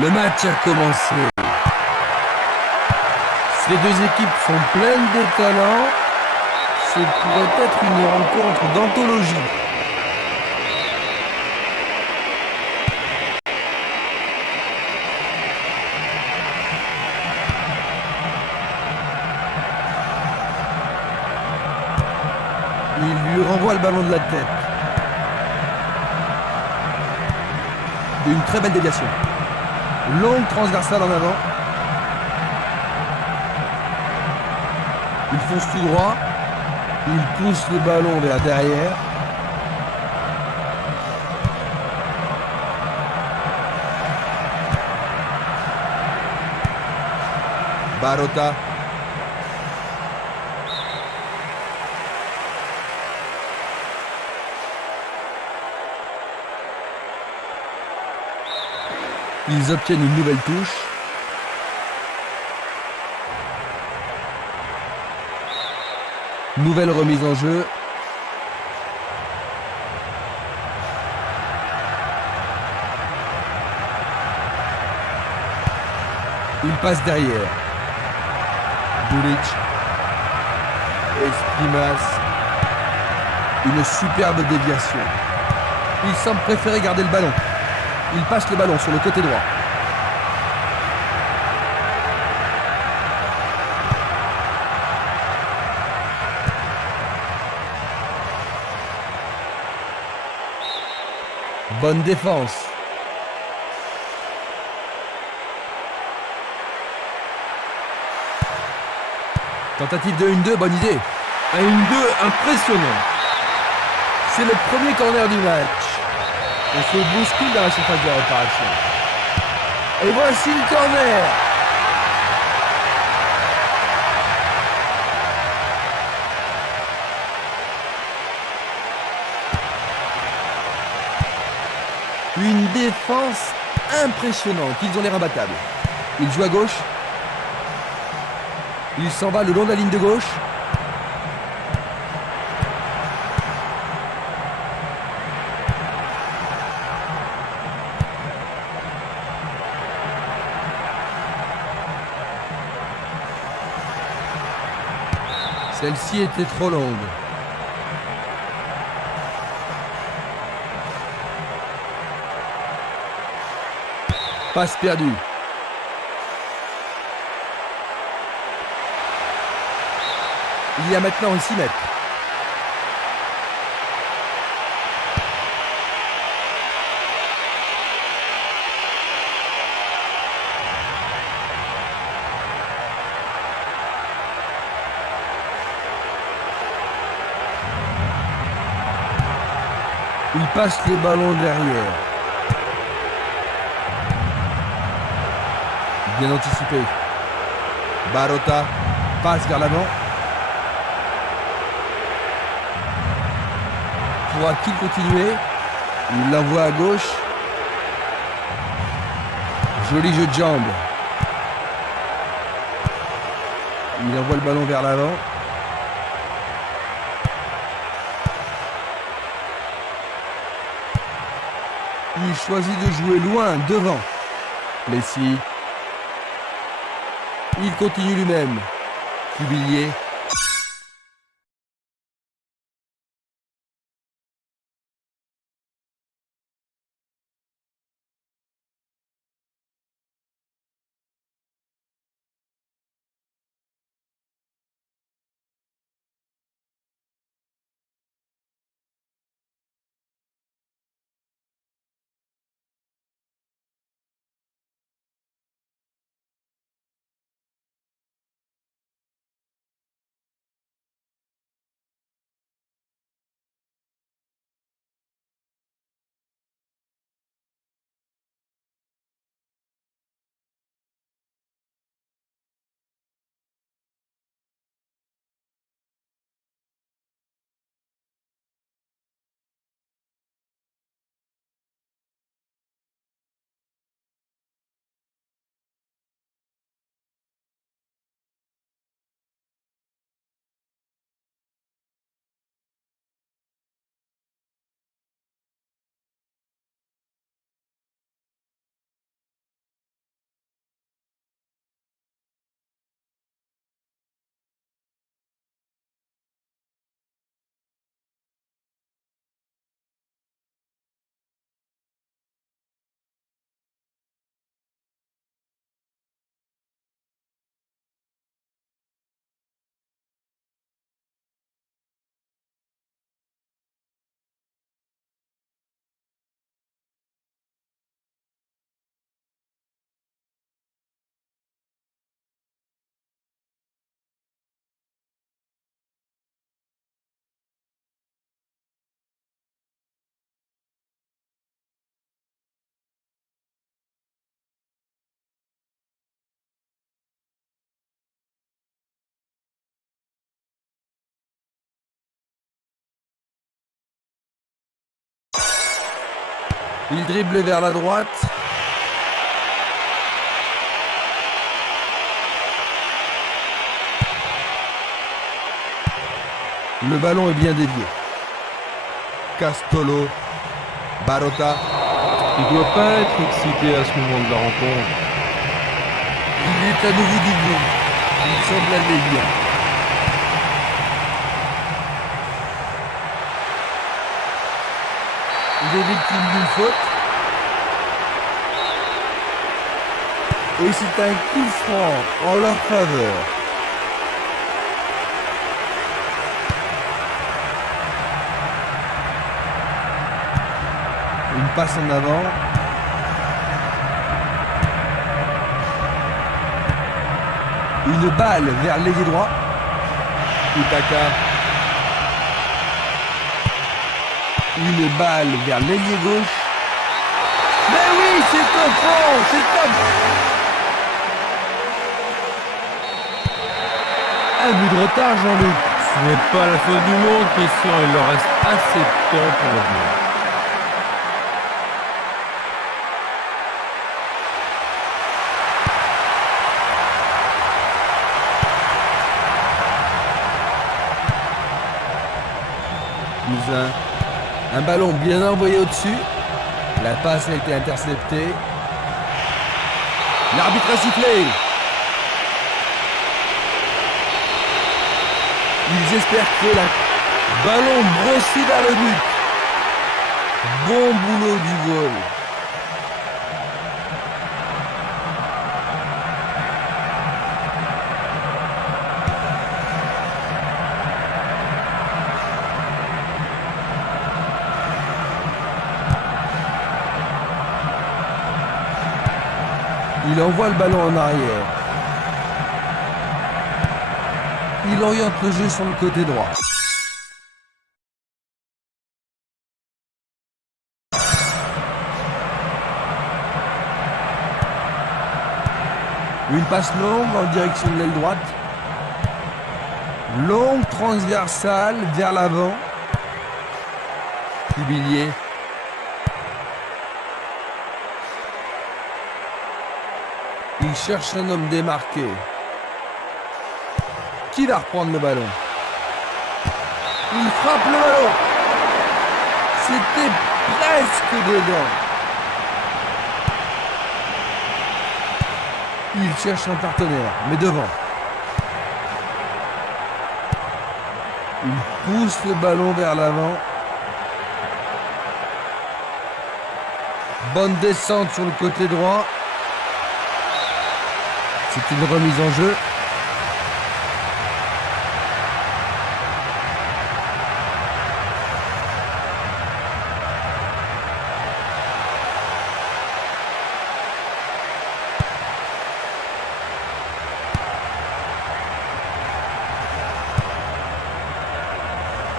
Le match a commencé. Ces deux équipes sont pleines de talent. Ce pourrait être une rencontre d'anthologie. Il lui renvoie le ballon de la tête. Une très belle déviation. Longue transversale en avant. Il fonce tout droit. Il pousse le ballon vers derrière. Barota. Ils obtiennent une nouvelle touche. Nouvelle remise en jeu. Il passe derrière. Bulic. Esprimas. Une superbe déviation. Il semble préférer garder le ballon. Il passe le ballon sur le côté droit. Bonne défense. Tentative de 1-2, bonne idée. Un 1-2 impressionnant. C'est le premier corner du match. On se bouscule dans la surface de réparation. Et voici le corner. Une défense impressionnante. Ils ont l'air imbattables. Il joue à gauche. Il s'en va le long de la ligne de gauche. Celle-ci était trop longue. Passe perdue. Il y a maintenant 6 mètres. Il passe le ballon derrière. Bien anticipé. Barota passe vers l'avant. Pourra-t-il continuer? Il l'envoie à gauche. Joli jeu de jambes. Il envoie le ballon vers l'avant. Il choisit de jouer loin, devant. Plessis. Il continue lui-même. Cubillier. Il dribble vers la droite. Le ballon est bien dévié. Castolo. Barotta. Il ne doit pas être excité à ce moment de la rencontre. Il est à nouveau debout. Il semble aller bien. Il est victime d'une faute. Et c'est un coup franc en leur faveur. Une passe en avant. Une balle vers l'ailier droit. Utaka. Une balle vers l'ailier gauche. Mais oui, c'est au fond, c'est top. Un but de retard, Jean-Luc. Ce n'est pas la faute du monde, Christian. Il leur reste assez de temps pour revenir. Un ballon bien envoyé au-dessus. La passe a été interceptée. L'arbitre a sifflé. Ils espèrent que la ballon brossé vers le but. Bon boulot du vol. Il envoie le ballon en arrière. Il oriente le jeu sur le côté droit. Une passe longue en direction de l'aile droite. Longue transversale vers l'avant. Cubillier. Il cherche un homme démarqué. Qui va reprendre le ballon? Il frappe le ballon. C'était presque dedans. Il cherche un partenaire, mais devant. Il pousse le ballon vers l'avant. Bonne descente sur le côté droit. C'est une remise en jeu.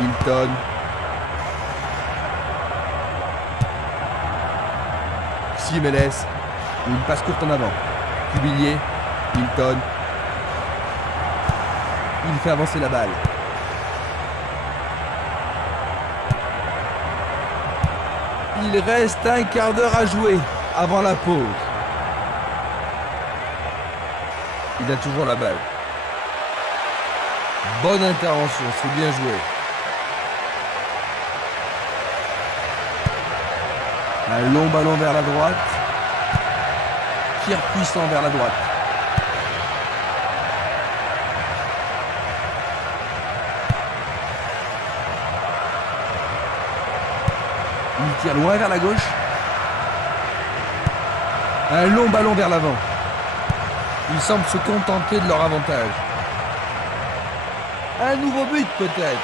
Hilton. Jiménez. Une passe courte en avant. Cubillier. Hilton. Il fait avancer la balle. Il reste un quart d'heure à jouer avant la pause. Il a toujours la balle. Bonne intervention, c'est bien joué. Un long ballon vers la droite. Tir puissant vers la droite. Il tire loin vers la gauche. Un long ballon vers l'avant. Ils semblent se contenter de leur avantage. Un nouveau but peut-être.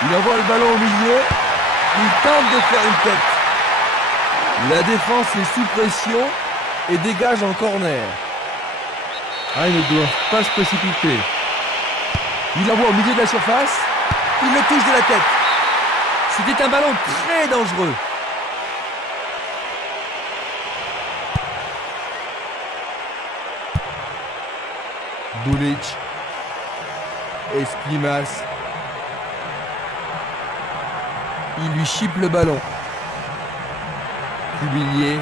Il envoie le ballon au milieu. Il tente de faire une tête. La défense est sous pression et dégage en corner. Ils ne doivent pas se précipiter. Il envoie au milieu de la surface. Il le touche de la tête. C'était un ballon très dangereux. Bulic. Esquimas. Il lui chipe le ballon. Cubillier.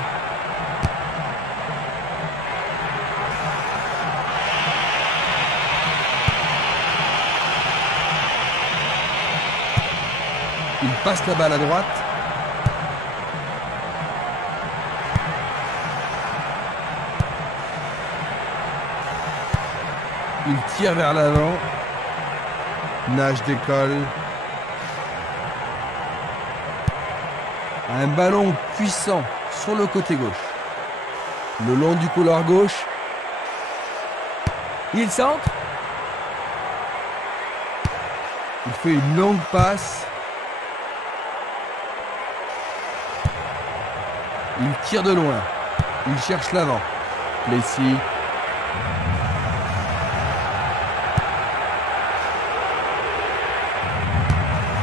Il passe la balle à droite. Il tire vers l'avant. Nage d'école. Un ballon puissant sur le côté gauche. Le long du couloir gauche. Il centre. Il fait une longue passe. Il tire de loin. Il cherche l'avant. Plessis.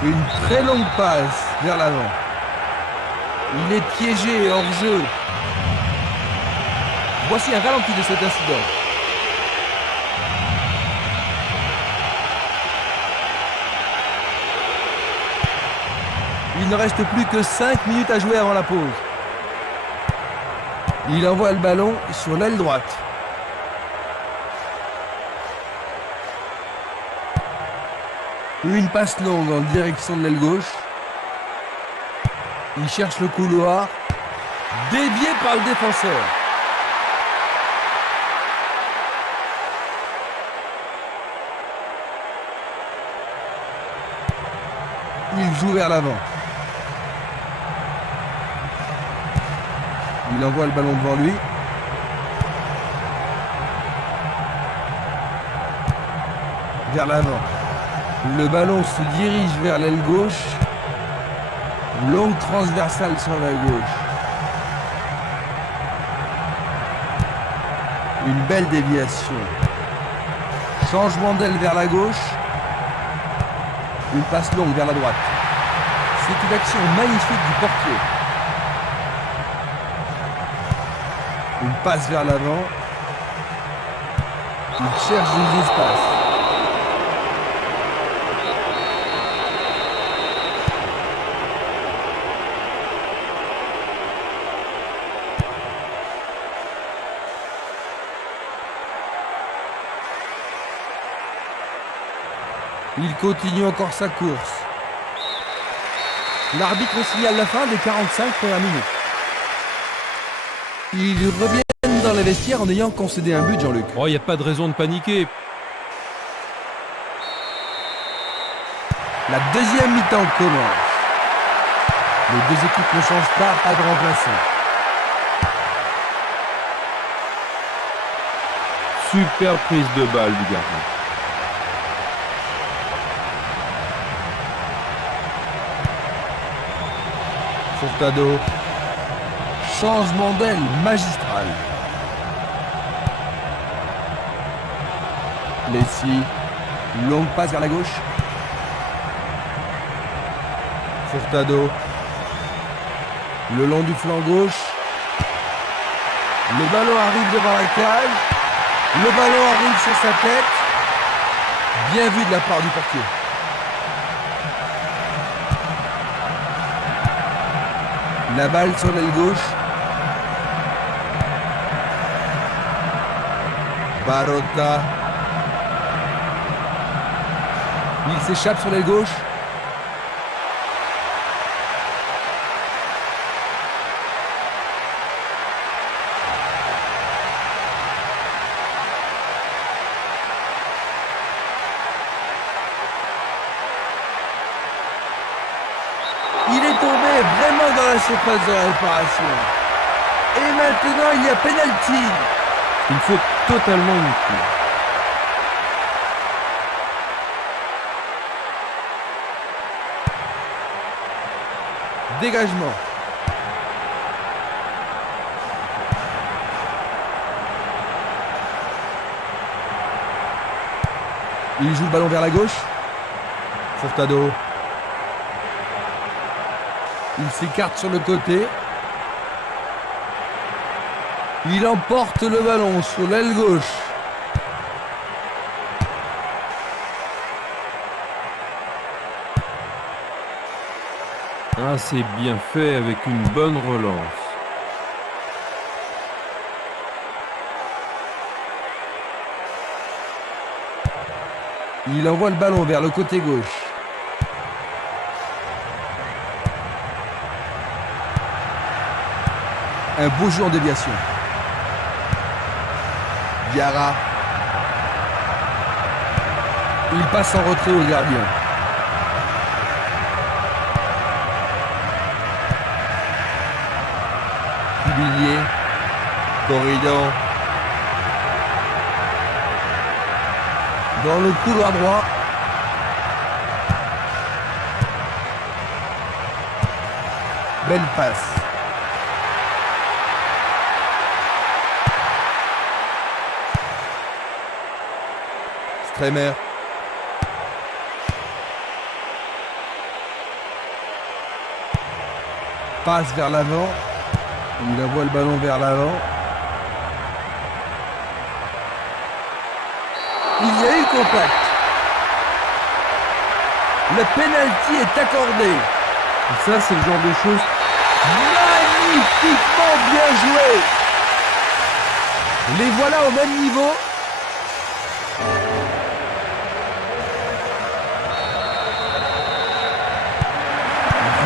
Une très longue passe vers l'avant. Il est piégé hors jeu. Voici un ralenti de cet incident. Il ne reste plus que 5 minutes à jouer avant la pause. Il envoie le ballon sur l'aile droite. Une passe longue en direction de l'aile gauche. Il cherche le couloir. Dévié par le défenseur. Il joue vers l'avant. Il envoie le ballon devant lui. Vers l'avant. Le ballon se dirige vers l'aile gauche. Longue transversale sur la gauche. Une belle déviation. Changement d'aile vers la gauche. Une passe longue vers la droite. C'est une action magnifique du portier. Une passe vers l'avant. Il cherche des espaces. Il continue encore sa course. L'arbitre signale la fin des 45 premières minutes. Ils reviennent dans les vestiaires en ayant concédé un but, Jean-Luc. Oh, il n'y a pas de raison de paniquer. La deuxième mi-temps commence. Les deux équipes ne changent pas de remplaçant. Super prise de balle du gardien. Furtado. Changement d'aile magistral. Plessis. Longue passe vers la gauche. Furtado. Le long du flanc gauche. Le ballon arrive devant la cage. Le ballon arrive sur sa tête. Bien vu de la part du portier. La balle sur l'aile gauche. Barotta. Il s'échappe sur l'aile gauche. Il est tombé vraiment dans la surface de réparation. Et maintenant, il y a pénalty. Une faute totalement inutile. Dégagement. Il joue le ballon vers la gauche. Furtado. Il s'écarte sur le côté. Il emporte le ballon sur l'aile gauche. Ah, c'est bien fait avec une bonne relance. Il envoie le ballon vers le côté gauche. Un beau jeu en déviation. Diarra. Il passe en retrait au gardien. Cubillier. Corridon. Dans le couloir droit. Belle passe. Stremer. Passe vers l'avant. Il envoie le ballon vers l'avant. Il y a eu contact. Le penalty est accordé. Et ça, c'est le genre de choses. Magnifiquement bien joué. Les voilà au même niveau.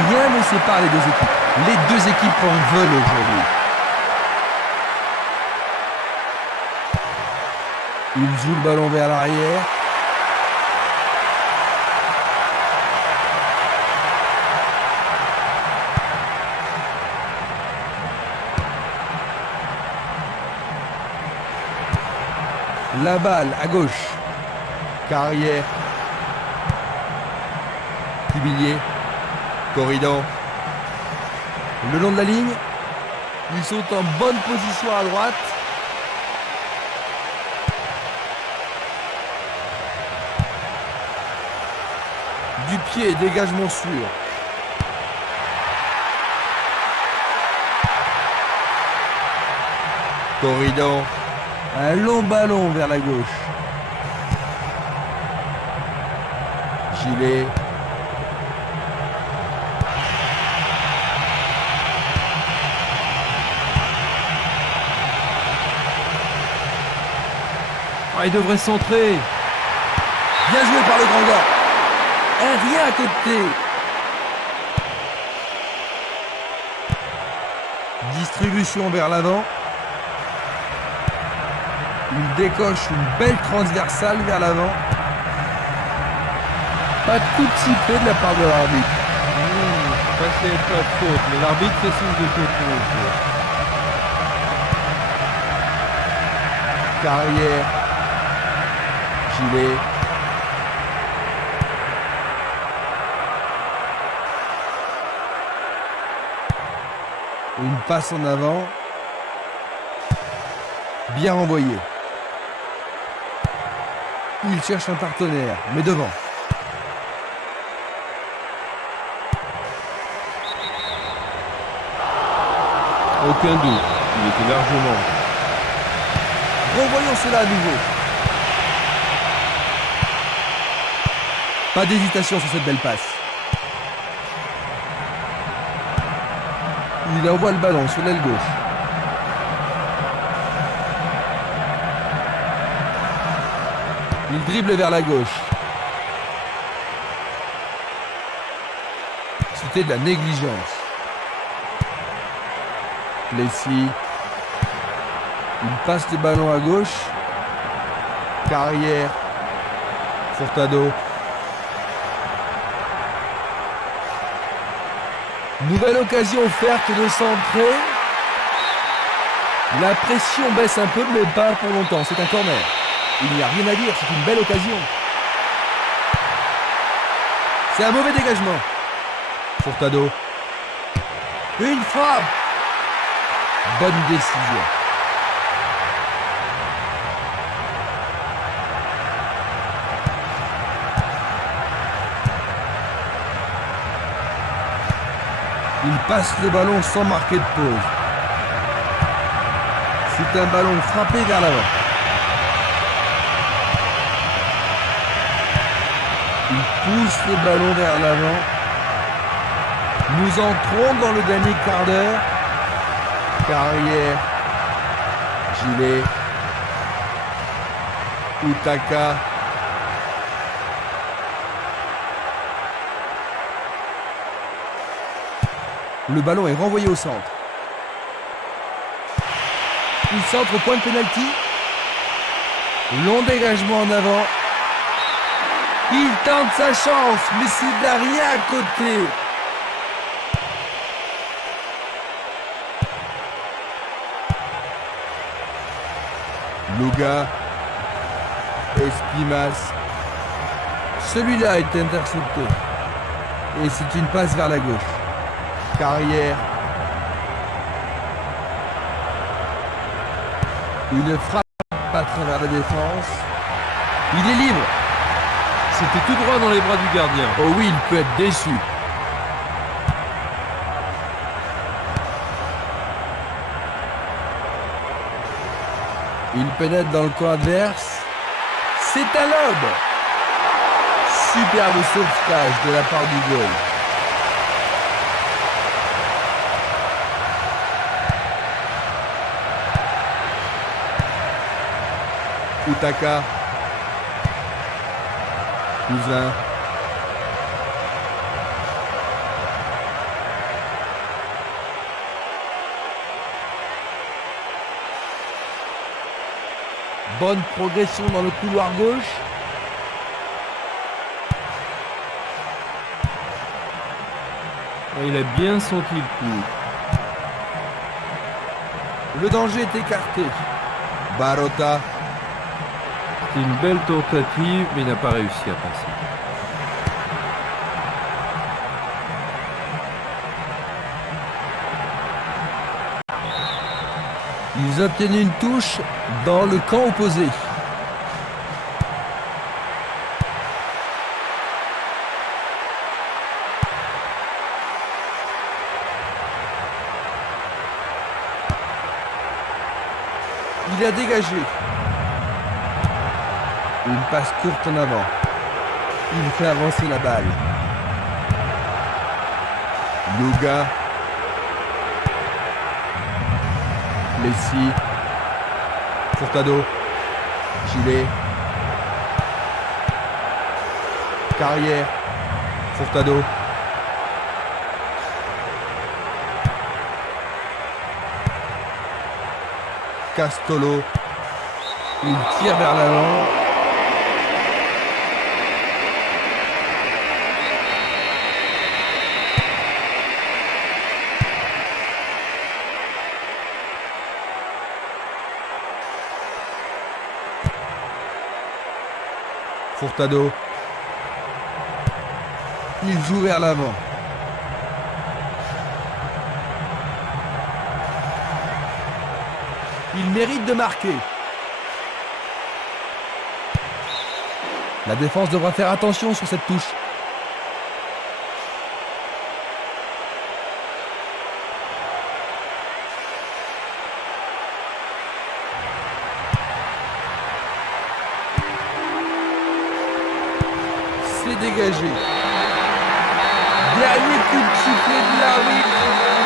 Rien ne sépare les deux équipes. Les deux équipes en veulent aujourd'hui. Il joue le ballon vers l'arrière. La balle à gauche. Carrière. Cubillier. Corridon. Le long de la ligne. Ils sont en bonne position à droite. Du pied, dégagement sûr. Corridon. Un long ballon vers la gauche. Gilet. Ah, il devrait centrer. Bien joué par le grand gars. Un rien à côté. Distribution vers l'avant. Il décoche une belle transversale vers l'avant. Pas de coup de sifflet de la part de l'arbitre. C'est pas de faute, mais l'arbitre fait signe de faute. Carrière. Gilet. Une passe en avant. Bien renvoyé. Il cherche un partenaire, mais devant. Aucun doute, il était largement. Revoyons cela à nouveau. Pas d'hésitation sur cette belle passe. Il envoie le ballon sur l'aile gauche. Il dribble vers la gauche. C'était de la négligence. Plessis. Il passe le ballon à gauche. Carrière. Furtado. Nouvelle occasion offerte de centrer. La pression baisse un peu, mais pas pour longtemps. C'est un corner. Il n'y a rien à dire, c'est une belle occasion. C'est un mauvais dégagement. Furtado. Une frappe. Bonne décision. Il passe le ballon sans marquer de pause. C'est un ballon frappé vers l'avant. Il pousse le ballon vers l'avant. Nous entrons dans le dernier quart d'heure. Carrière. Gilet. Utaka. Le ballon est renvoyé au centre. Il centre au point de pénalty. Long dégagement en avant. Il tente sa chance, mais s'il n'a rien à côté. Luga. Espimas. Celui-là a été intercepté. Et c'est une passe vers la gauche. Carrière. Une frappe à travers la défense. Il est libre. C'était tout droit dans les bras du gardien. Oh oui, il peut être déçu. Il pénètre dans le camp adverse. C'est un lob. Superbe sauvetage de la part du goal. Utaka. Cousin. Bonne progression dans le couloir gauche. Il a bien senti le coup. Le danger est écarté. Barota. C'est une belle tentative, mais il n'a pas réussi à passer. Ils obtiennent une touche dans le camp opposé. Il a dégagé. Une passe courte en avant. Il fait avancer la balle. Luga. Messi. Furtado. Gilet. Carrière. Furtado. Castolo. Il tire vers l'avant. Furtado. Il joue vers l'avant. Il mérite de marquer. La défense devra faire attention sur cette touche. C'est dégagé. Dernier coup de sifflet de l'arbitre.